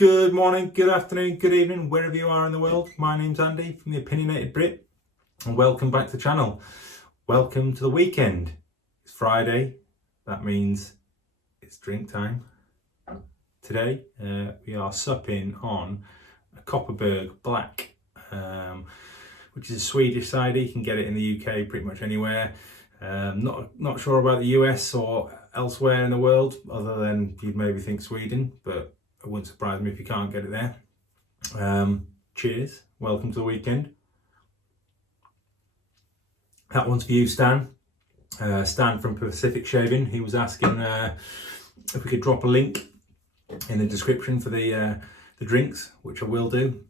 Good morning, good afternoon, good evening, wherever you are in the world. My name's Andy from the Opinionated Brit, and welcome back to the channel. Welcome to the weekend. It's Friday, that means it's drink time. Today we are supping on a Kopparberg Black, which is a Swedish cider. You can get it in the UK pretty much anywhere. Not sure about the US or elsewhere in the world, other than you'd maybe think Sweden, but it wouldn't surprise me if you can't get it there. Cheers, welcome to the weekend. That one's for you, Stan. Stan from Pacific Shaving. He was asking if we could drop a link in the description for the drinks, which I will do.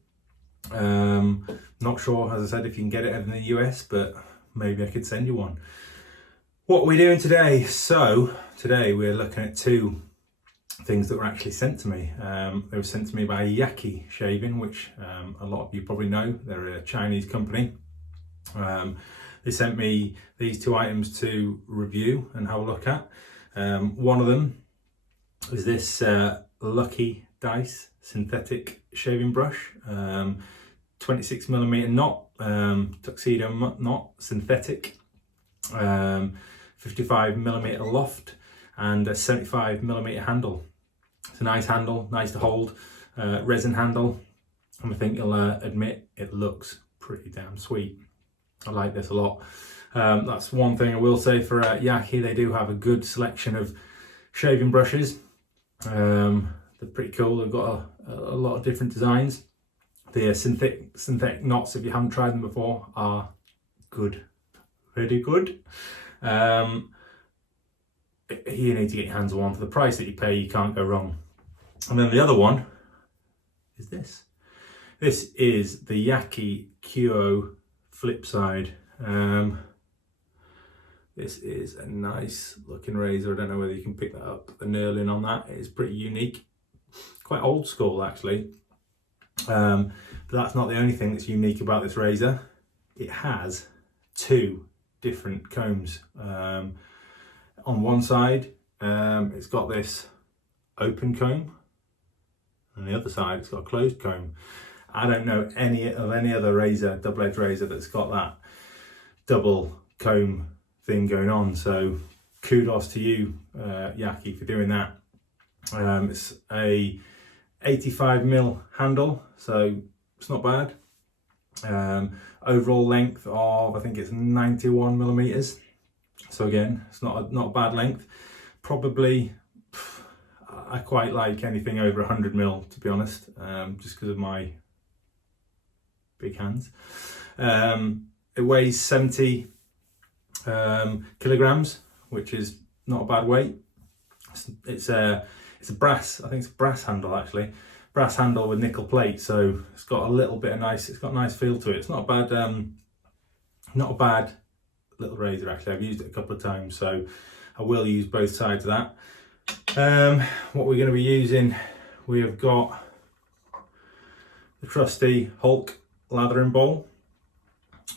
Not sure, as I said, if you can get it in the US, but maybe I could send you one. What are we doing today? So today we're looking at two things that were actually sent to me. They were sent to me by Yaqi Shaving, which a lot of you probably know. They're a Chinese company. They sent me these two items to review and have a look at. One of them is this Lucky Dice synthetic shaving brush, 26mm knot, tuxedo knot, synthetic, 55mm loft, and a 75mm handle. It's a nice handle, nice to hold, resin handle, and I think you'll admit it looks pretty damn sweet. I like this a lot. That's one thing I will say for Yaqi. They do have a good selection of shaving brushes. They're pretty cool. They've got a lot of different designs. The synthetic knots, if you haven't tried them before, are good, really good. You need to get your hands on one. For the price that you pay, you can't go wrong. And then the other one is this. This is the Yaqi Quo Flipside. This is a nice looking razor. I don't know whether you can pick that up. The knurling on that is pretty unique. Quite old school actually. But that's not the only thing that's unique about this razor. It has two different combs. On one side, it's got this open comb, and the other side, it's got a closed comb. I don't know any other razor, double-edged razor, that's got that double comb thing going on. So kudos to you, Yaqi, for doing that. It's a 85mm handle, so it's not bad. Overall length of, I think it's 91mm. So again, it's not a bad length. Probably, I quite like anything over 100mm, to be honest, just because of my big hands. It weighs 70 kilograms, which is not a bad weight. It's a brass, I think it's a brass handle actually. Brass handle with nickel plate, so it's got a little bit of nice, it's got a nice feel to it. It's not a bad little razor actually. I've used it a couple of times, so I will use both sides of that. What we're going to be using, we have got the trusty Hulk lathering bowl.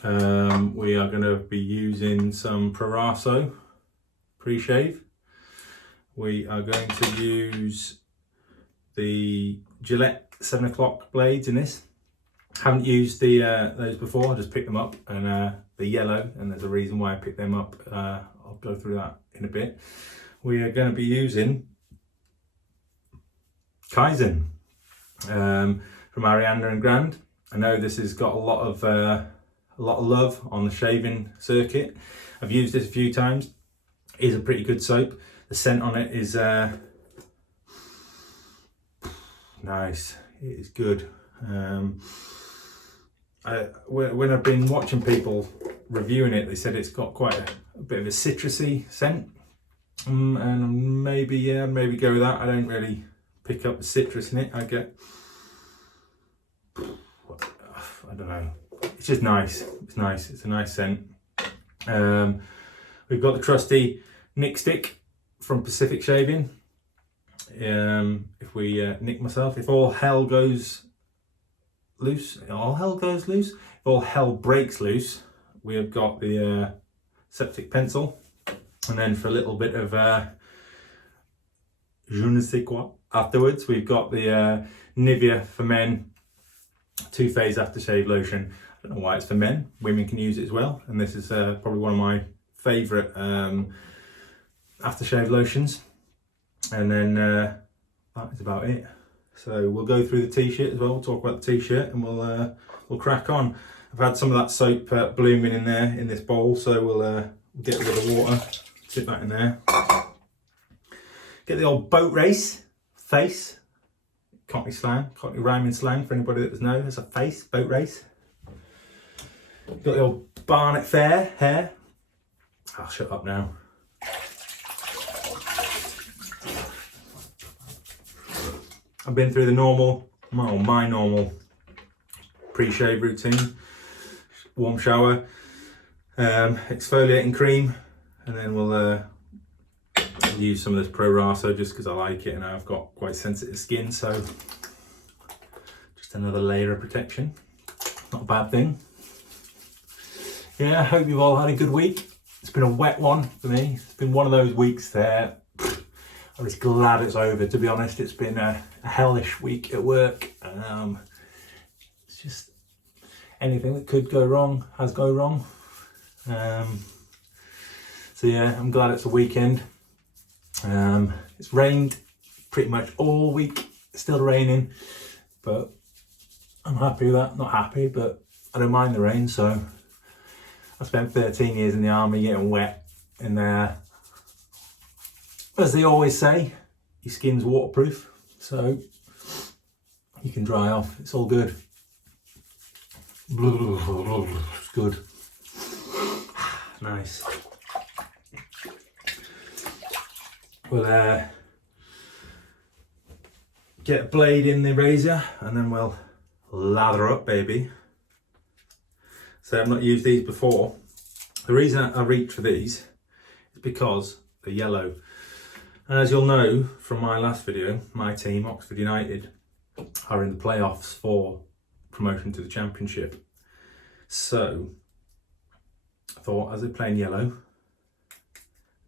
We are going to be using some Proraso pre-shave. We are going to use the Gilette 7 o'clock blades in this. Haven't used those before. I just picked them up, and they're yellow, and there's a reason why I picked them up. I'll go through that in a bit. We are going to be using Kaizen from Ariana and Grand. I know this has got a lot of love on the shaving circuit. I've used this a few times. It is a pretty good soap. The scent on it is nice. It is good. When I've been watching people reviewing it, they said it's got quite a bit of a citrusy scent, and maybe go with that. I don't really pick up the citrus in it. I get, I don't know. It's just nice. It's nice. It's a nice scent. We've got the trusty nick stick from Pacific Shaving. If we nick myself, if all hell goes loose, if all hell breaks loose, we have got the septic pencil, and then for a little bit of je ne sais quoi, afterwards. We've got the Nivea for Men 2-phase aftershave lotion. I don't know why it's for men, women can use it as well, and this is probably one of my favourite aftershave lotions. And then that is about it. So we'll go through the t-shirt as well. We'll talk about the t-shirt and we'll crack on. I've had some of that soap blooming in there in this bowl, so we'll get rid of the water, tip that in there. Get the old boat race face. Cockney slang, Cockney rhyming slang for anybody that doesn't know. There's a face, boat race. Got the old Barnet Fair hair. I'll shut up now. I've been through the normal, my normal pre-shave routine. Warm shower, exfoliating cream, and then we'll use some of this Proraso just because I like it and I've got quite sensitive skin, so just another layer of protection. Not a bad thing. Yeah, I hope you've all had a good week. It's been a wet one for me. It's been one of those weeks there. I'm just glad it's over, to be honest. It's been a hellish week at work. It's just anything that could go wrong has gone wrong. So yeah, I'm glad it's a weekend. It's rained pretty much all week. It's still raining, but I'm happy with that. Not happy, but I don't mind the rain. So I spent 13 years in the army getting wet in there. As they always say, your skin's waterproof, so you can dry off. It's all good. It's good. Nice. We'll get a blade in the razor and then we'll lather up, baby. So I've not used these before. The reason I reach for these is because they're yellow. And as you'll know from my last video, my team, Oxford United, are in the playoffs for promotion to the championship. So I thought, as they're playing yellow,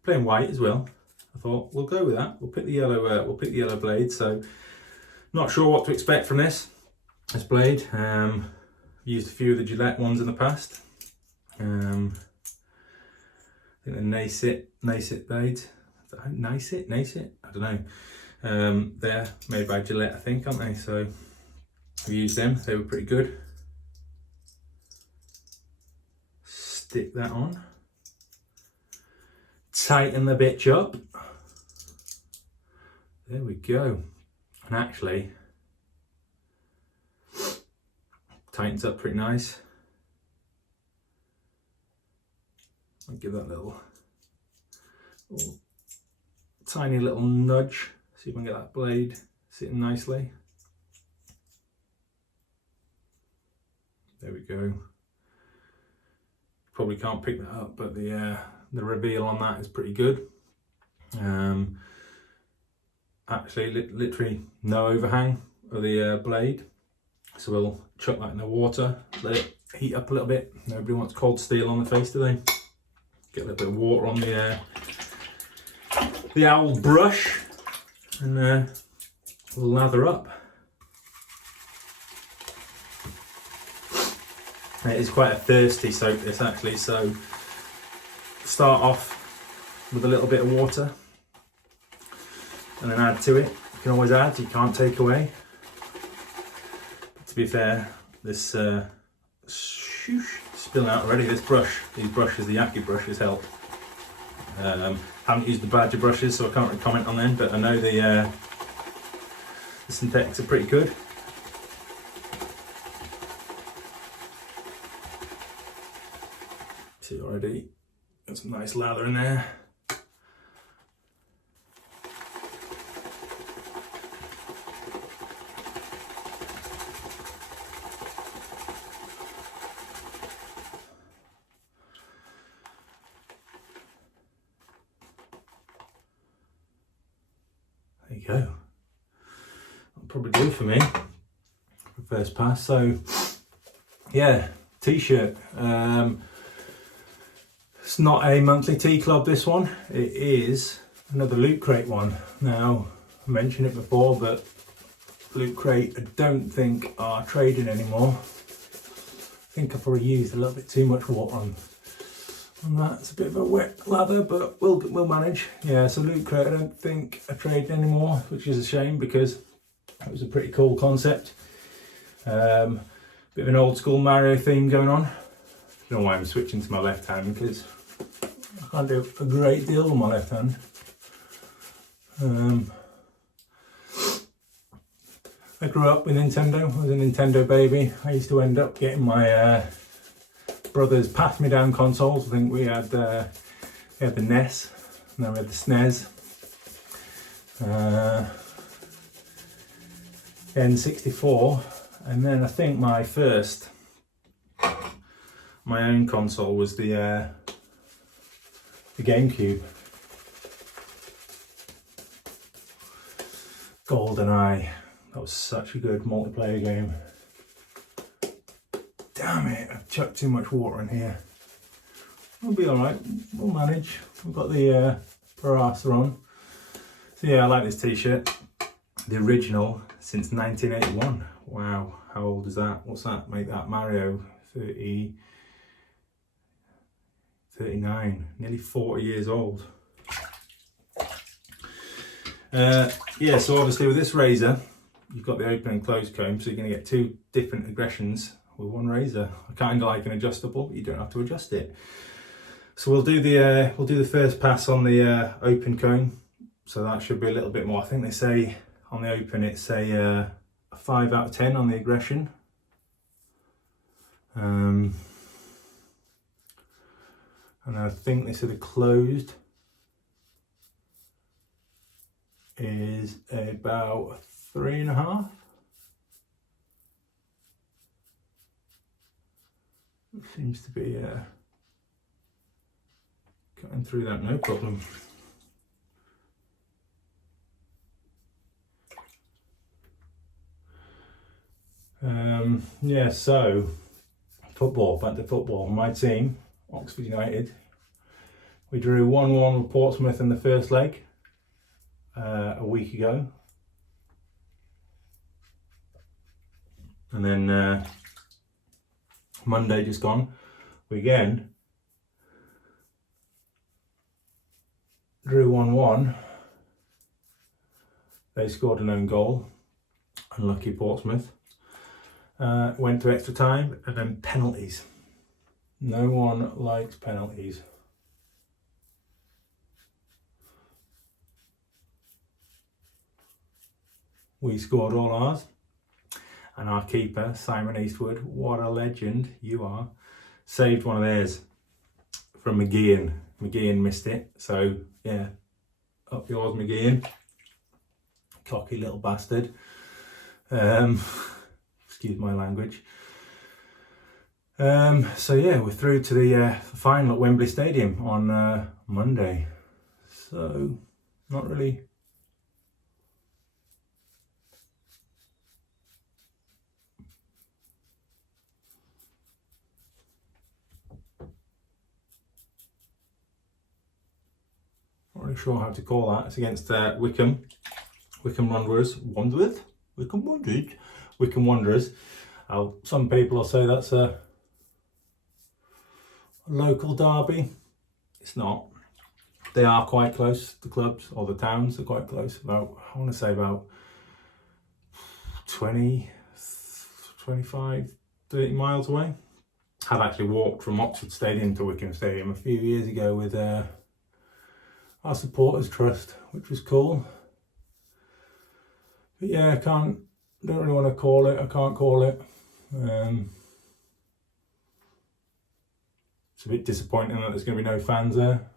playing white as well, I thought we'll go with that. We'll pick the yellow blade. So not sure what to expect from this blade. I've used a few of the Gilette ones in the past. I think the Nacit blades. Nacit? I don't know. They're made by Gillette, I think, aren't they? So I've used them. They were pretty good. Stick that on. Tighten the bitch up. There we go. And actually, tightens up pretty nice. I'll give that a little tiny little nudge. See if I can get that blade sitting nicely. There we go. Probably can't pick that up, but the reveal on that is pretty good. Actually, literally no overhang of the blade. So we'll chuck that in the water, let it heat up a little bit. Nobody wants cold steel on the face, do they? Get a little bit of water on the owl brush, and we'll lather up. It is quite a thirsty soap, this actually, so start off with a little bit of water and then add to it. You can always add, you can't take away. But to be fair, this spilling out already. These brushes, the Yaqi brushes help. Haven't used the Badger brushes, so I can't really comment on them, but I know the synthetics are pretty good. See already, got some nice lather in there. There you go. That'll probably do for me for first pass. So yeah, t-shirt. It's not a monthly tea club, this one. It is another Loot Crate one. Now, I mentioned it before, but Loot Crate I don't think are trading anymore. I think I probably used a little bit too much water on that. It's a bit of a wet lather, but we'll manage. Yeah, so Loot Crate I don't think are trading anymore, which is a shame because it was a pretty cool concept. Bit of an old school Mario theme going on. I don't know why I'm switching to my left hand because I can't do a great deal with my left hand. I grew up with Nintendo. I was a Nintendo baby. I used to end up getting my brothers pass me down consoles. I think we had the NES, and then we had the SNES, N64, and then I think my own console was the GameCube. GoldenEye. That was such a good multiplayer game. Damn it, I've chucked too much water in here. We'll be alright, we'll manage. We've got the Proraso on. So yeah, I like this t-shirt. The original since 1981. Wow, how old is that? What's that make that? Mario 39, nearly 40 years old. Yeah, so obviously with this razor, you've got the open and closed comb, so you're going to get two different aggressions with one razor. Kind of like an adjustable, but you don't have to adjust it. So we'll do the first pass on the open comb. So that should be a little bit more. I think they say on the open it's a 5 out of 10 on the aggression. And I think they said the closed is about 3.5. Seems to be cutting through that no problem. Yeah, so football, back to football. My team, Oxford United, we drew 1-1 with Portsmouth in the first leg a week ago. And then Monday just gone, we again drew 1-1. They scored an own goal, unlucky Portsmouth. Went to extra time and then penalties. No one likes penalties. We scored all ours. And our keeper, Simon Eastwood, what a legend you are, saved one of theirs from McGeehan. McGeehan missed it, so yeah, up yours McGeehan. Cocky little bastard. Excuse my language. So yeah, we're through to the final at Wembley Stadium on Monday. So, not really... Not really sure how to call that. It's against Wycombe Wanderers. Wycombe Wanderers. Some people will say that's a local derby. It's not. They are quite close. The clubs or the towns are quite close. About, I want to say about 20, 25, 30 miles away. I've actually walked from Oxford Stadium to Wycombe Stadium a few years ago with our supporters trust, which was cool. But yeah, don't really want to call it. I can't call it. It's a bit disappointing that there's going to be no fans there.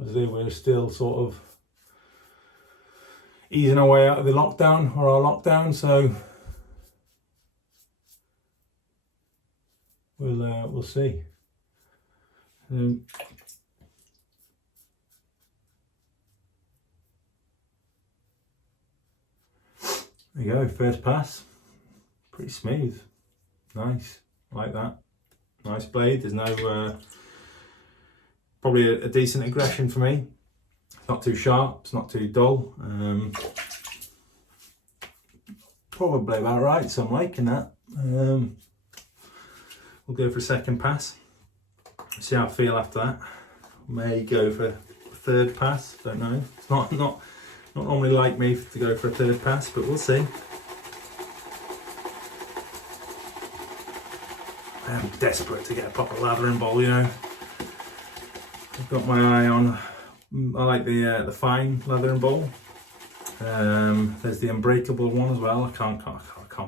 As they were still sort of easing our way out of the lockdown, or our lockdown, so we'll see. There you go, first pass. Pretty smooth. Nice. I like that. Nice blade. There's no... probably a decent aggression for me. It's not too sharp, it's not too dull. Probably about right, so I'm liking that. We'll go for a second pass, see how I feel after that. May go for a third pass, don't know. It's not normally like me to go for a third pass, but we'll see. I'm desperate to get a proper lathering bowl, you know. I've got my eye on, I like the fine lathering bowl. There's the unbreakable one as well. I can't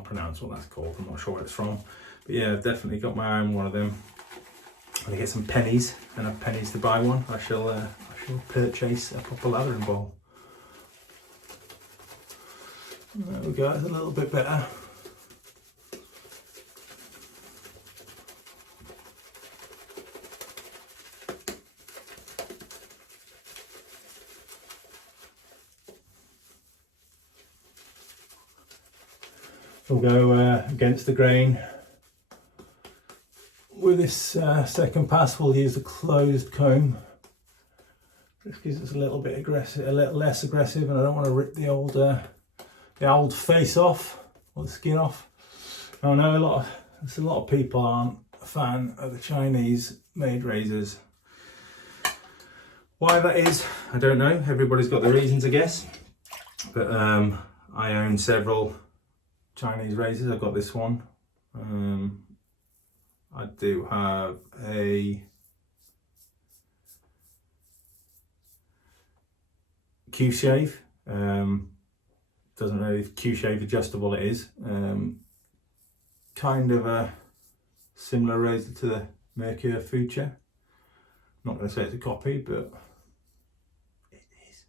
pronounce what that's called. I'm not sure where it's from, but yeah, I've definitely got my eye on one of them. When I get some pennies, enough pennies to buy one, I shall purchase a proper lathering bowl. There we go. It's a little bit better. We'll go against the grain. With this second pass, we'll use the closed comb. Just because it's a little bit aggressive, a little less aggressive, and I don't want to rip the old face off or the skin off. I know a lot of people aren't a fan of the Chinese made razors. Why that is, I don't know. Everybody's got their reasons, I guess. But I own several Chinese razors. I've got this one. I do have a Q Shave. Doesn't really Q Shave adjustable it is. Kind of a similar razor to the Mercure Future. Not going to say it's a copy, but it is.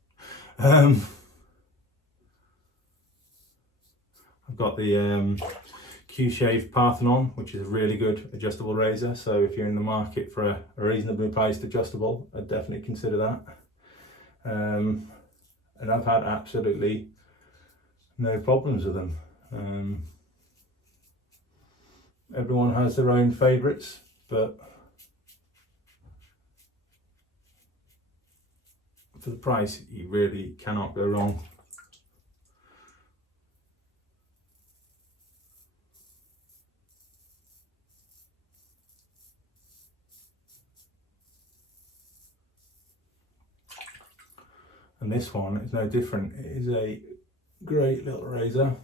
I've got the Q Shave Parthenon, which is a really good adjustable razor. So if you're in the market for a reasonably priced adjustable, I'd definitely consider that. And I've had absolutely no problems with them. Everyone has their own favourites, but for the price, you really cannot go wrong. And this one is no different. It is a great little razor.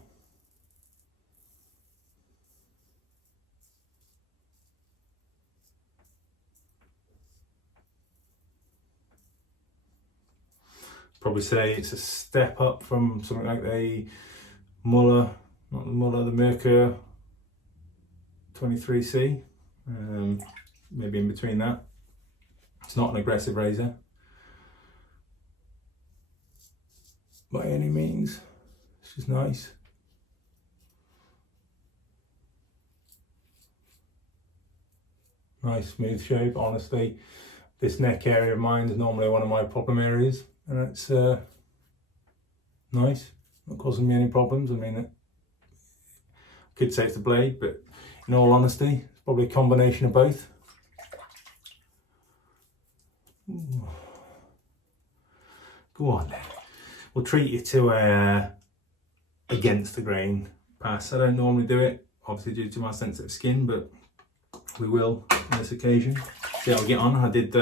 Probably say it's a step up from something like the Muller, not the Muller, the Mercure 23C. Maybe in between that. It's not an aggressive razor by any means. It's just nice. Nice smooth shave. Honestly, this neck area of mine is normally one of my problem areas, and it's nice, not causing me any problems. I mean, I could say it's the blade, but in all honesty, it's probably a combination of both. Ooh. Go on then. We'll treat you to a against the grain pass. I don't normally do it, obviously due to my sensitive skin, but we will on this occasion. See how we get on. I did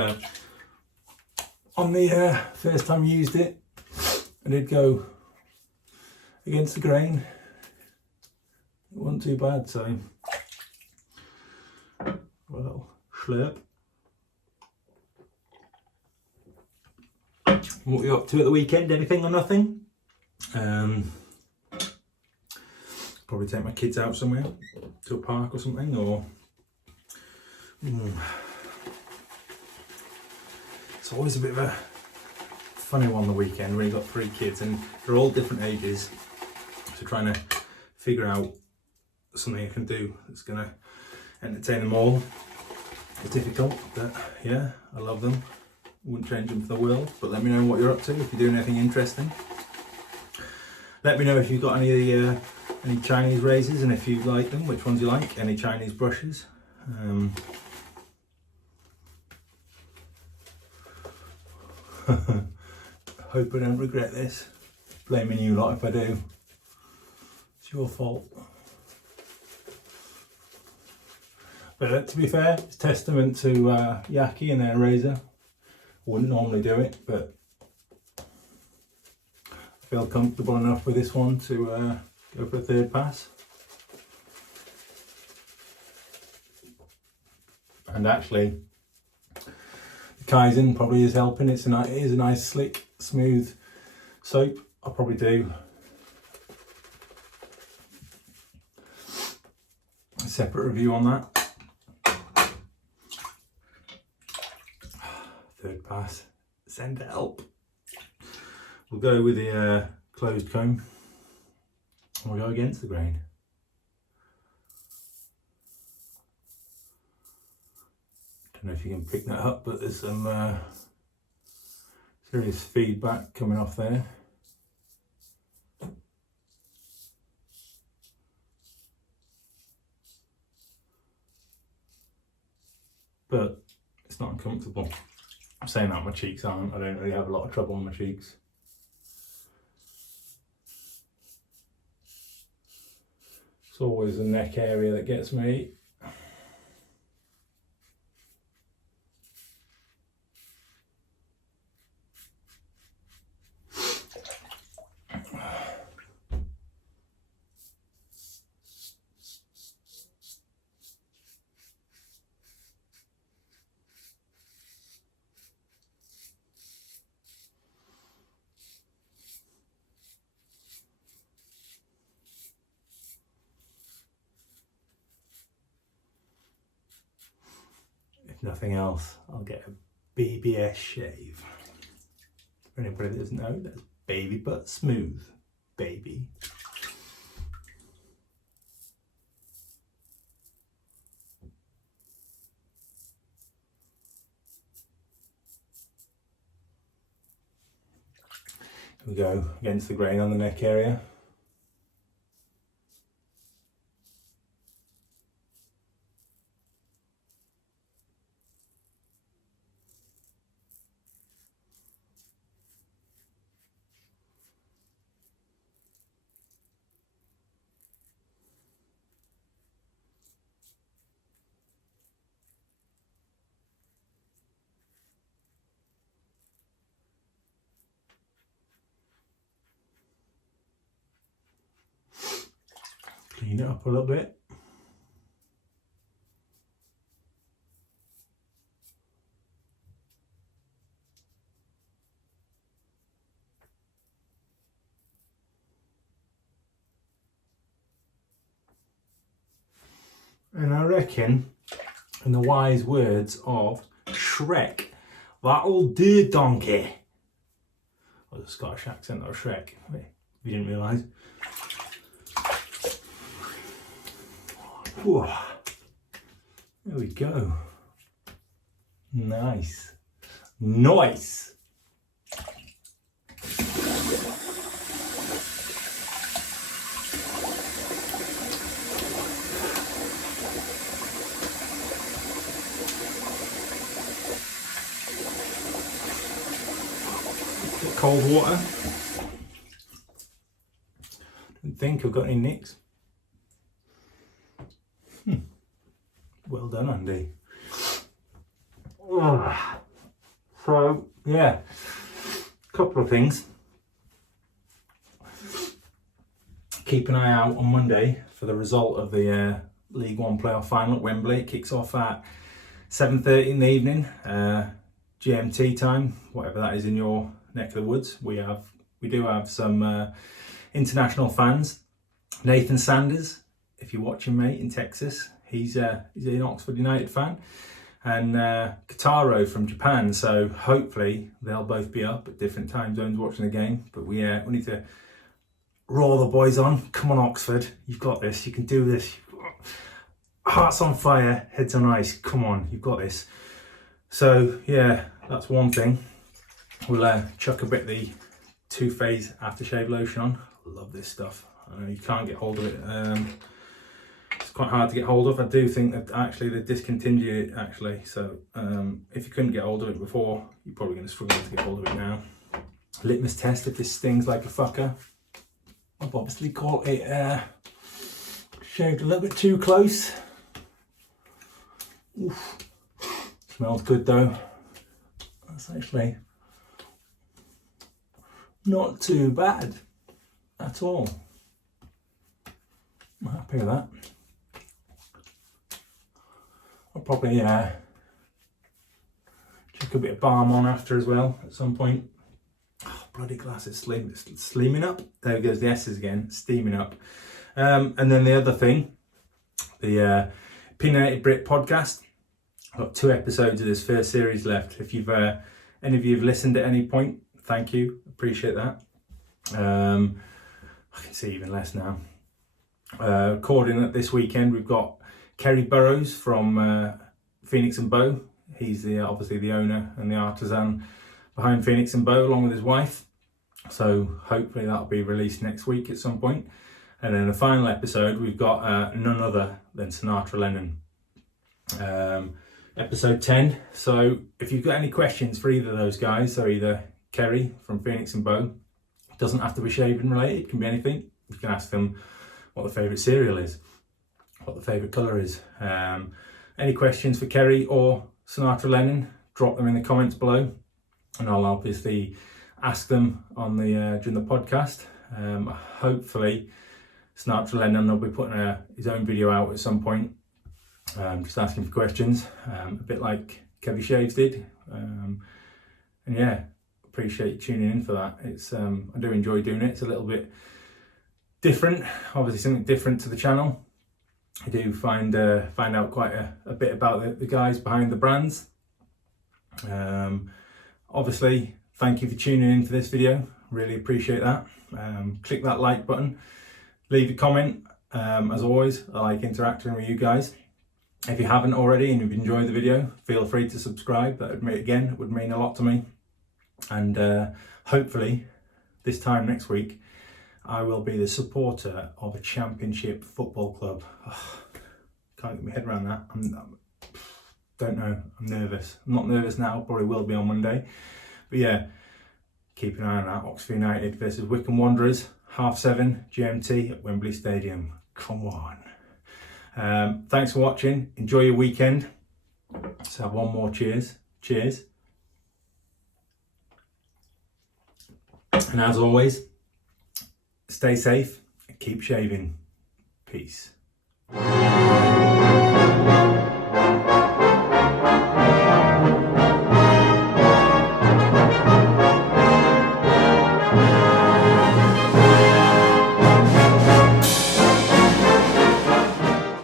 on the first time I used it, I did go against the grain. It wasn't too bad, so a little slurp. What are you up to at the weekend? Anything or nothing? Probably take my kids out somewhere, to a park or something, or it's always a bit of a funny one the weekend when you've got 3 kids and they're all different ages, so trying to figure out something I can do that's going to entertain them all is difficult, but yeah, I love them. Wouldn't change them for the world. But let me know what you're up to, if you're doing anything interesting. Let me know if you've got any Chinese razors and if you like them, which ones you like, any Chinese brushes. Hope I don't regret this. Blaming you lot if I do. It's your fault. But to be fair, it's testament to Yaqi and their razor. I wouldn't normally do it, but I feel comfortable enough with this one to go for a third pass. And actually, the Kaizen probably is helping. It is a nice, slick, smooth soap. I'll probably do a separate review on that. Third pass, send help. We'll go with the closed comb. We'll go against the grain. Don't know if you can pick that up, but there's some serious feedback coming off there. But it's not uncomfortable. I'm saying that my cheeks aren't. I don't really have a lot of trouble on my cheeks. It's always the neck area that gets me. If nothing else, I'll get a BBS shave. For anybody that doesn't know, that's baby but smooth, baby. Here we go, against the grain on the neck area. Clean it up a little bit. And I reckon, in the wise words of Shrek, that'll do, donkey. Oh, the Scottish accent of Shrek. If you didn't realise. Whew. There we go. Nice. Nice. Get cold water. Don't think I've got any nicks. Well done, Andy. So, yeah, a couple of things. Keep an eye out on Monday for the result of the League One playoff final at Wembley. It kicks off at 7:30 in the evening, GMT time, whatever that is in your neck of the woods. We do have some international fans. Nathan Sanders, if you're watching, mate, in Texas. He's an Oxford United fan, and Kataro from Japan. So hopefully they'll both be up at different time zones watching the game. But we need to roar the boys on. Come on, Oxford, you've got this. You can do this. Hearts on fire, heads on ice. Come on, you've got this. So yeah, that's one thing. We'll chuck a bit of the two-phase aftershave lotion on. Love this stuff. I know you can't get hold of it. It's quite hard to get hold of. I do think that actually they discontinued it actually. So if you couldn't get hold of it before, you're probably going to struggle to get hold of it now. litmus test if this stings like a fucker. I've obviously caught it shaved a little bit too close. Oof. Smells good though. That's actually not too bad at all. I'm happy with that. I'll probably chuck a bit of balm on after as well at some point. Oh, bloody glass is steaming up. There goes the S's again, steaming up. And then the other thing, the Opinionated Brit podcast. I've got 2 episodes of this first series left. If you've any of you have listened at any point, thank you, appreciate that. I can see even less now. Recording it this weekend, we've got Kerry from Phoenix and Beau. He's obviously the owner and the artisan behind Phoenix and Beau, along with his wife. So hopefully that'll be released next week at some point. And then the final episode, we've got none other than Sinatra Lennon. Episode 10. So if you've got any questions for either of those guys, so either Kerry from Phoenix and Beau, it doesn't have to be shaving related, it can be anything. You can ask them what the favourite cereal is, what the favourite colour is. Any questions for Kerry or Sinatra Lennon, drop them in the comments below, and I'll obviously ask them on the during the podcast. Hopefully Sinatra Lennon will be putting his own video out at some point, just asking for questions, a bit like Yaqi Shaving did. And yeah, appreciate you tuning in for that. It's I do enjoy doing it. It's a little bit different, obviously something different to the channel. I do find out quite a bit about the guys behind the brands. Obviously, thank you for tuning in for this video. Really appreciate that. Click that like button, leave a comment. As always, I like interacting with you guys. If you haven't already and you've enjoyed the video, feel free to subscribe. That would mean a lot to me. And hopefully, this time next week, I will be the supporter of a championship football club. Oh, can't get my head around that. Don't know. I'm nervous. I'm not nervous now. Probably will be on Monday. But yeah, keep an eye on that. Oxford United versus Wycombe Wanderers, 7:30 GMT at Wembley Stadium. Come on. Thanks for watching. Enjoy your weekend. Let's have one more cheers. Cheers. And as always, stay safe and keep shaving. Peace.